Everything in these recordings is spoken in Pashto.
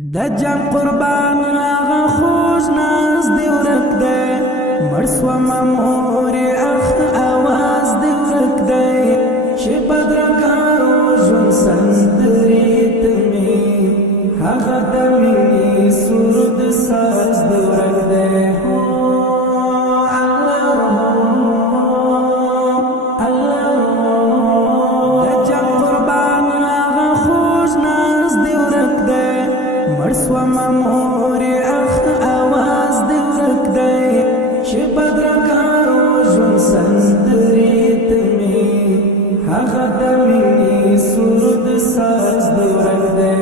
د جان قربان هغه خوږ ناز دی ورک دی مړ سومه مورې اخ اواز دی ورک دی چې بدرګارو ژوند سندرې ته مې هغه د مینې سرود ساز دی ورک دی سوما مورې اخ اواز دی ورک دی چې بدرګارو ژوند سندرې ته مې هغه د مینې سرود ساز دی ورک دی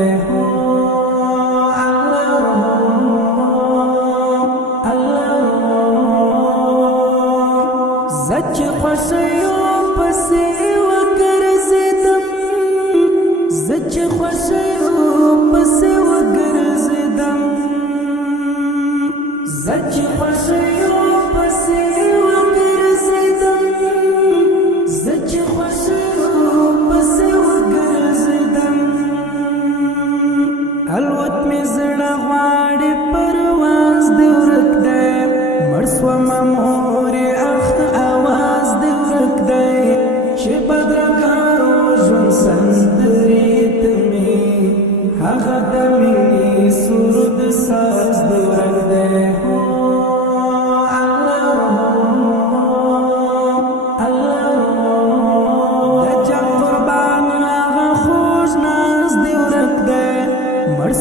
زه چې خوښیو پسې وګرځېدم زه چې خوښیو پسې زچ خوشیو پسې وګرځېدم زچ خوشیو پسې وګرځېدم الوت مې زړه غواړي پرواز دی ورک دی مړ سومه مورې اخ اواز دی ورک دی چې بدرګارو ژوند سندرې ته مې هغه د مینې سرود ساز دی ورک دی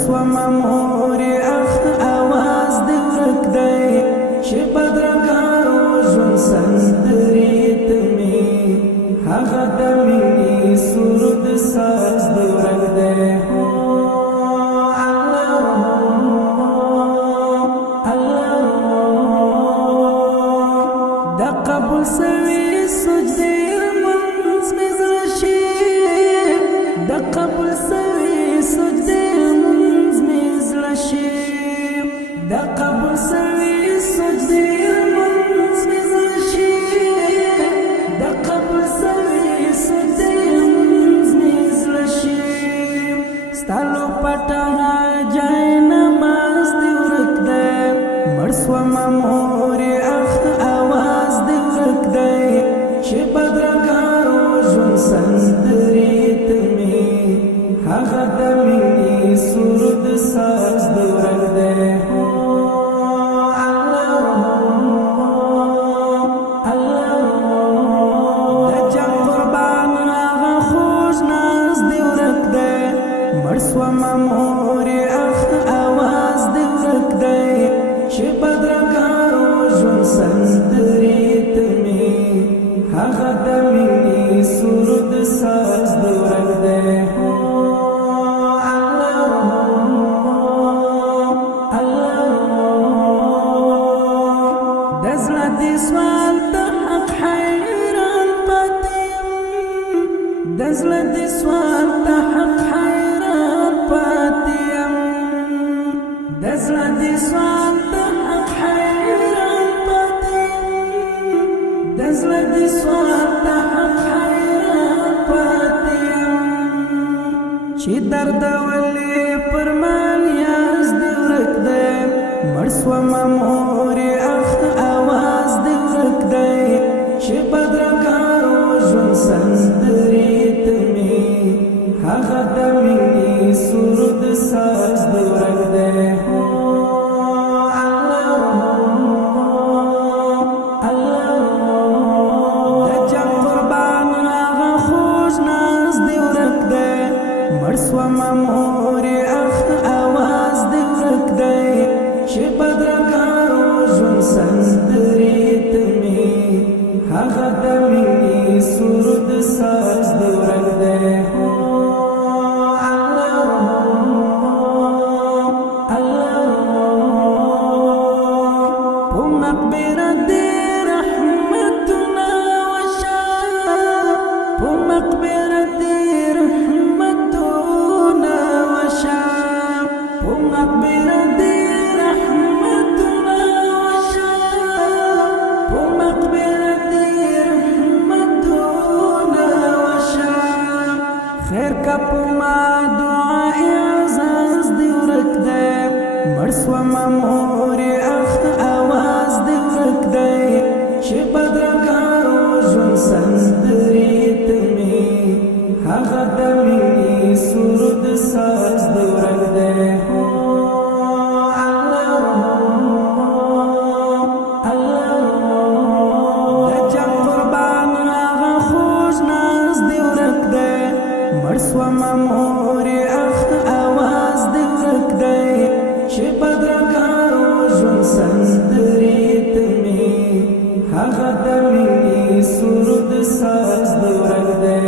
سوما مورې اخ اواز دی ورک دی چې بدرګارو ژوند سندرې ته مې هغه د مینې سرود ساز دی ورک دی د قبول سوي سجدې لمونځ مې زړه شي د قبول سوي سجدې د قبول سوي سجدې لمونځ مې زړه شي د قبول سوي سجدې لمونځ مې زړه شي ستا لو پټه جای نماز دی ورک دی مړ سومه مورې اخ اواز دی ورک دی چې بدرګارو ژوند سندرې ته مې هغه د مینې سرود ساز دی ورک دی سوما مورې اخ اواز دی ورک دی چې بدرګارو ژوند سندرې ته مې هغه د مینې سرود ساز دی ورک دی د زړه دې سوال ته حق حیران پاتې یم د زړه دې سوال ته حق دزړه دې سوال ته حق حیران پاتې یم دزړه دې سوال ته حق حیران پاتې یم چې درد ولې پر ما نیاز دی ورک دی مړ سومه مورې اخ اواز دی ورک دی چې بدرګارو ژوند سندرې ته مې هغه د مینې سرود ساز دی ورک دی سوما مورې اخ اواز دی ورک دی چې بدرګارو ژوند سندرې ته مې هغه د مینې سرود ساز دی ورک دی په مقبره دې رحمتونه وشه په مقبره دې مقبره دې رحمتونه وشه په مقبره دې رحمتونه وشه خیر کا په ما دعا اعزاز دی ورک دی مرسوما مور اخ आवाज دې ورک دی چې بدرګارو ژوند سندرې ته مې هغه د مینې سرود ساز دې ورک دی مرسوما مور اخ आवाज دې ورک دی چې بدرګارو ژوند سندرې ته مې هغه د مینې سرود ساز دې ورک دی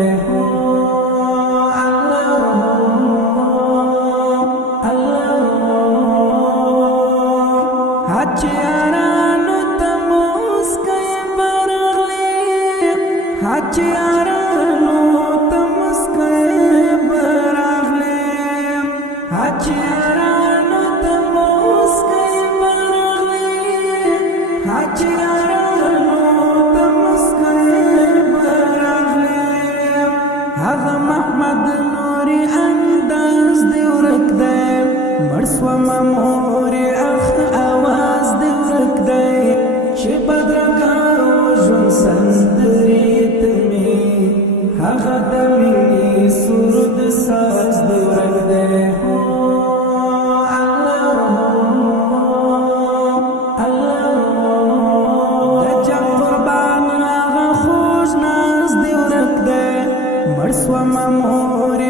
هچیارانو ته مسکۍ برغلې هچیارانو هچیارانو ته مسکۍ برغلې هچیارانو ته مسکۍ برغلې هغه محمد نوري انداز دې ورک دی مرسوما مور اخ आवाज دې ورک دی چې بدرګارو ژوند سندرې ته مې هغه د مینې سرود ساز دې ورک دی مرسوما مور